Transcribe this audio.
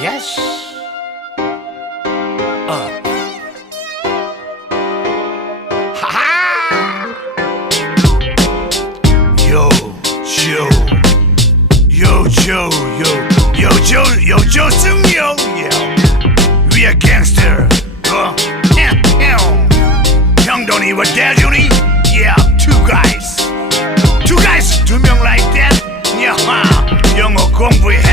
Yes. Haha. Yo, Joe. Yo, Joe. Yo, Joe, 승용. We are gangster. 형돈이와 대준이. Yeah, two guys. 두 명 like that. 영어 공부해.